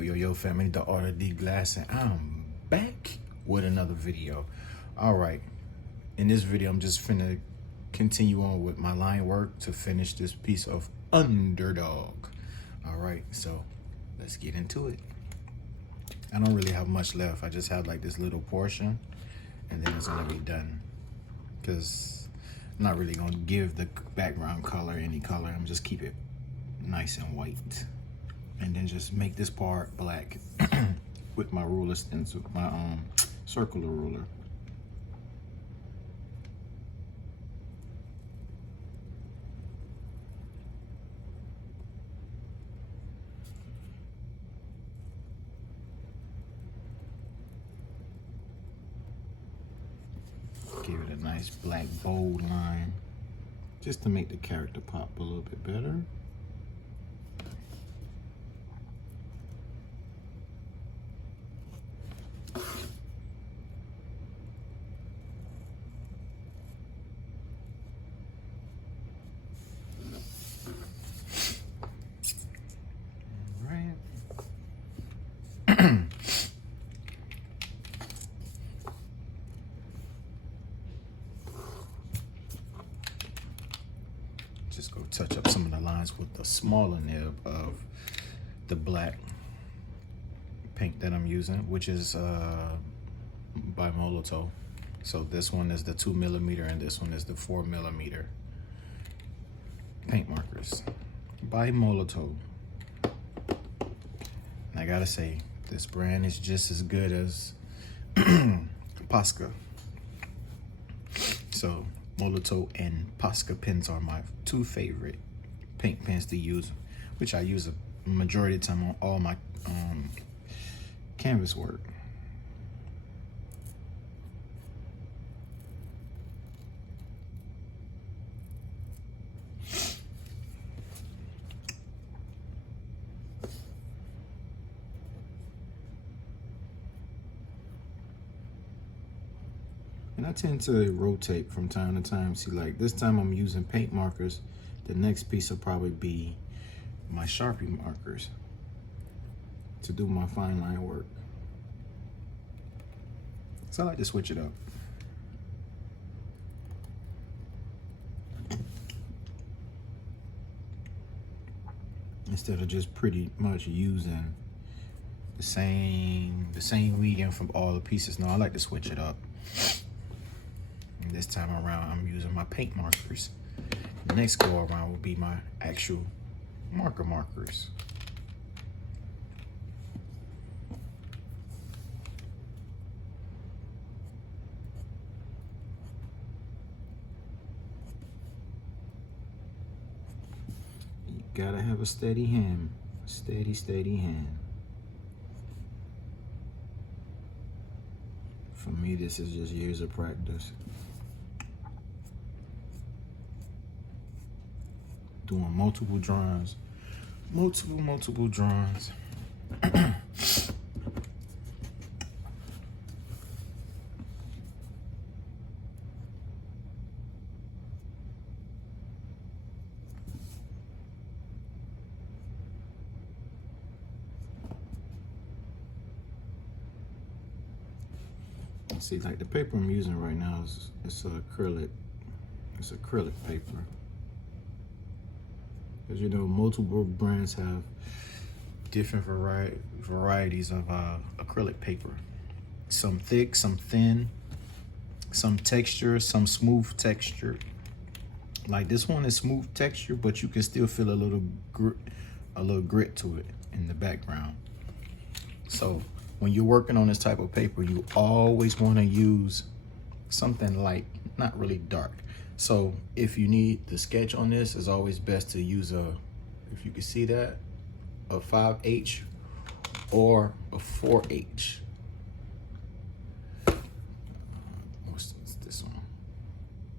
Yo, family, the Art of D-Glass, and I'm back with another video. All right, in this video, I'm just finna continue on with my line work to finish this piece of Underdog. All right, so let's get into it. I don't really have much left. I just have like this little portion, and then it's gonna be done. Because I'm not really gonna give the background color any color. I'm just keep it nice and white. And then just make this part black with my ruler stencil, my circular ruler. Give it a nice black bold line, just to make the character pop a little bit better. Just go touch up some of the lines with the smaller nib of the black paint that I'm using, which is by Molotow. So this one is the 2mm and this one is the 4mm paint markers by Molotow. And I gotta say, this brand is just as good as Posca. So Molotow and Posca pens are my two favorite paint pens to use, which I use a majority of the time on all my canvas work. And I tend to rotate from time to time. See, like this time I'm using paint markers. The next piece will probably be my Sharpie markers to do my fine line work. So I like to switch it up. Instead of just pretty much using the same medium from all the pieces. No, I like to switch it up. And this time around, I'm using my paint markers. The next go around will be my actual markers. You gotta have a steady hand, steady hand. For me, this is just years of practice. Doing multiple drawings, multiple drawings. See, like the paper I'm using right now is acrylic. It's acrylic paper. Because you know, multiple brands have different varieties of acrylic paper. Some thick, some thin, some texture, some smooth texture. Like this one is smooth texture, but you can still feel a little grit to it in the background. So when you're working on this type of paper, you always want to use something light, not really dark. So if you need the sketch on this, it's always best to use if you can see that, a 5H or a 4H. What's this one?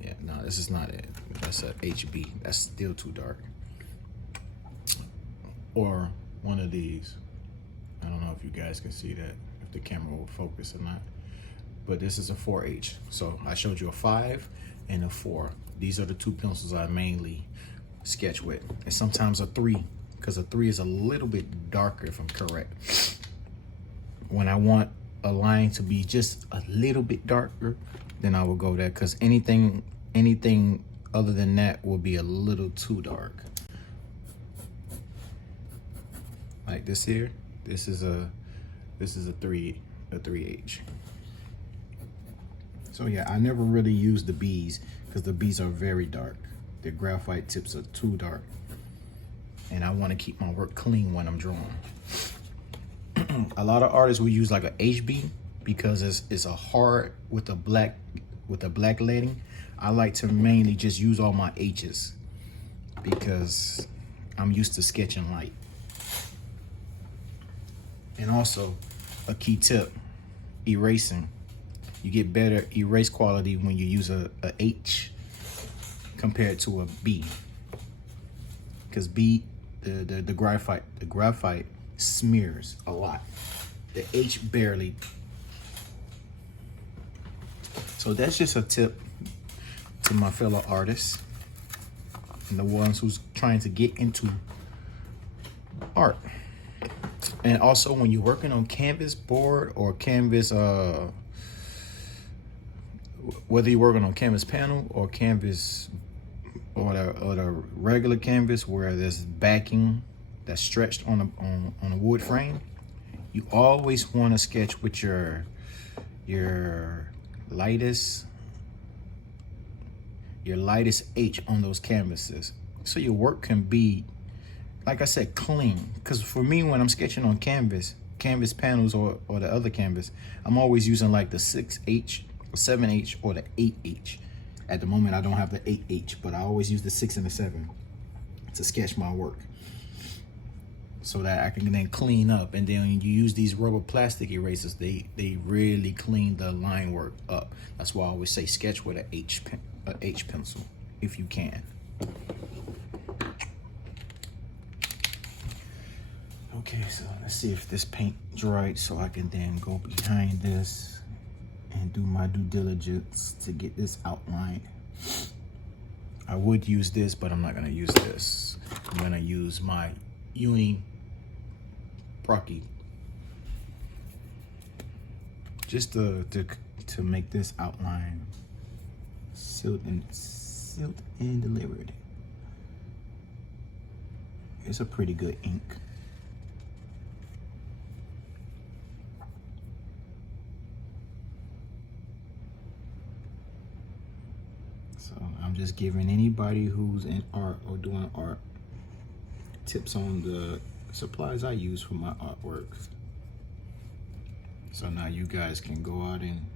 Yeah, no, this is not it. That's a HB. That's still too dark. Or one of these. I don't know if you guys can see that, if the camera will focus or not. But this is a 4H. So I showed you a 5 and a 4. These are the two pencils I mainly sketch with. And sometimes a 3 because a 3 is a little bit darker if I'm correct. When I want a line to be just a little bit darker, then I will go there, because anything other than that will be a little too dark. Like this here, this is a 3H. So yeah, I never really use the B's because the B's are very dark. The graphite tips are too dark, and I want to keep my work clean when I'm drawing. A lot of artists will use like a HB because it's a hard with a black leading. I like to mainly just use all my H's because I'm used to sketching light. And also a key tip, erasing. You get better erase quality when you use a H compared to a B. Because B, the graphite smears a lot. The H barely. So that's just a tip to my fellow artists and the ones who's trying to get into art. And also when you're working on canvas board or canvas, whether you're working on canvas panel or canvas or the regular canvas where there's backing that's stretched on a wood frame, you always want to sketch with your lightest H on those canvases, so your work can be, like I said, clean. Because for me, when I'm sketching on canvas panels or the other canvas, I'm always using like the 6H or 7H or the 8H. At the moment, I don't have the 8H, but I always use the 6 and the 7 to sketch my work, so that I can then clean up. And then when you use these rubber plastic erasers, they really clean the line work up. That's why I always say sketch with a H pencil if you can. Okay, so let's see if this paint dried so I can then go behind this and do my due diligence to get this outline. I would use this, but I'm not gonna use this. I'm gonna use my Uni Procky just to make this outline sealed and delivered. It's a pretty good ink. So I'm just giving anybody who's in art or doing art tips on the supplies I use for my artwork. So now you guys can go out and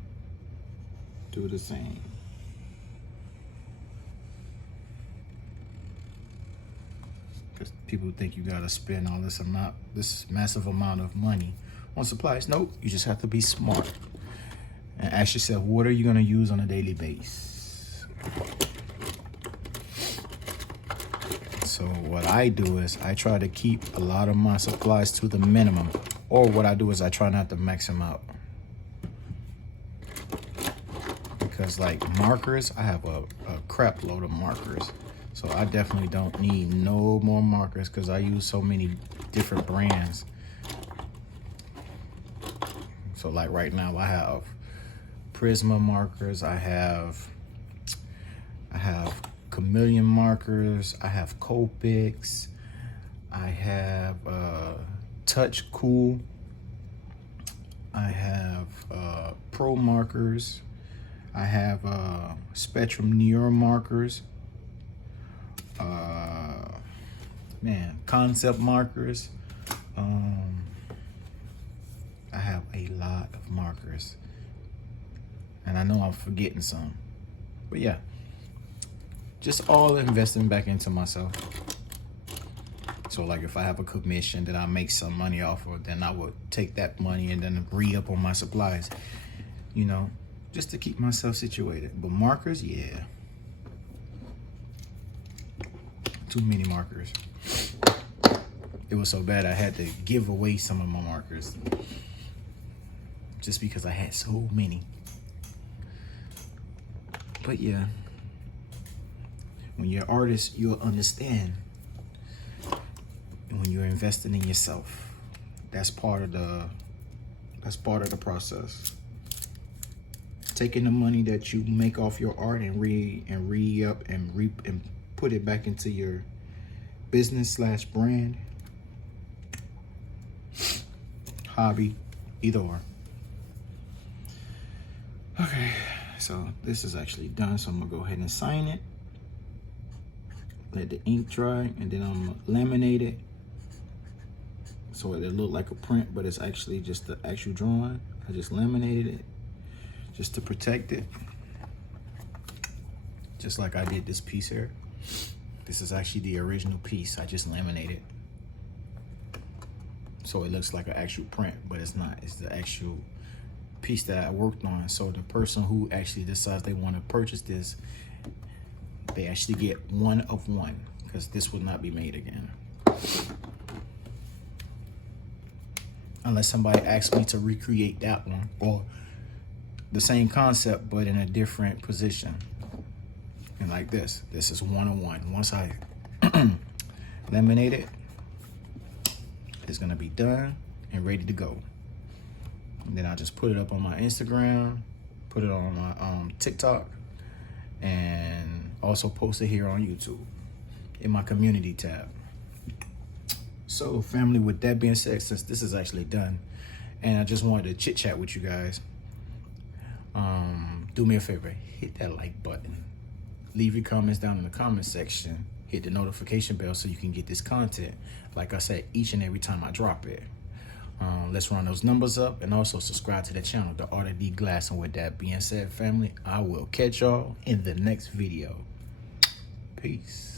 do the same. Because people think you gotta spend all this massive amount of money on supplies. Nope, you just have to be smart and ask yourself, what are you gonna use on a daily basis? So what I do is I try to keep a lot of my supplies to the minimum, or what I do is I try not to max them out. Because like markers, I have a crap load of markers. So I definitely don't need no more markers because I use so many different brands. So like right now I have Prisma markers, I have Chameleon markers, I have Copics, I have Touch Cool, I have Pro markers, I have Spectrum Neo markers, Concept markers. I have a lot of markers, and I know I'm forgetting some, but yeah, just all investing back into myself. So like if I have a commission that I make some money off of, then I would take that money and then re-up on my supplies, you know, just to keep myself situated. But markers, yeah, too many markers. It was so bad I had to give away some of my markers just because I had so many. But yeah, when you're an artist, you'll understand when you're investing in yourself. That's part of the process. Taking the money that you make off your art and put it back into your business/brand, hobby, either or. Okay, so this is actually done. So I'm gonna go ahead and sign it. Let the ink dry, and then I'm gonna laminate it so it look like a print, but it's actually just the actual drawing. I just laminated it just to protect it, just like I did this piece here. This is actually the original piece. I just laminated so it looks like an actual print, but it's not. It's the actual piece that I worked on. So the person who actually decides they want to purchase this, they actually get one of one, because this would not be made again unless somebody asks me to recreate that one or the same concept but in a different position. And like this is one of one. Once I laminate it, it's gonna be done and ready to go. And then I just put it up on my Instagram, put it on my TikTok, and also post it here on YouTube in my community tab. So family, with that being said, since this is actually done and I just wanted to chit chat with you guys, do me a favor, hit that like button, leave your comments down in the comment section, hit the notification bell so you can get this content, like I said, each and every time I drop it. Let's run those numbers up, and also subscribe to the channel, The Art of D Glass. And with that being said, family, I will catch y'all in the next video. Peace.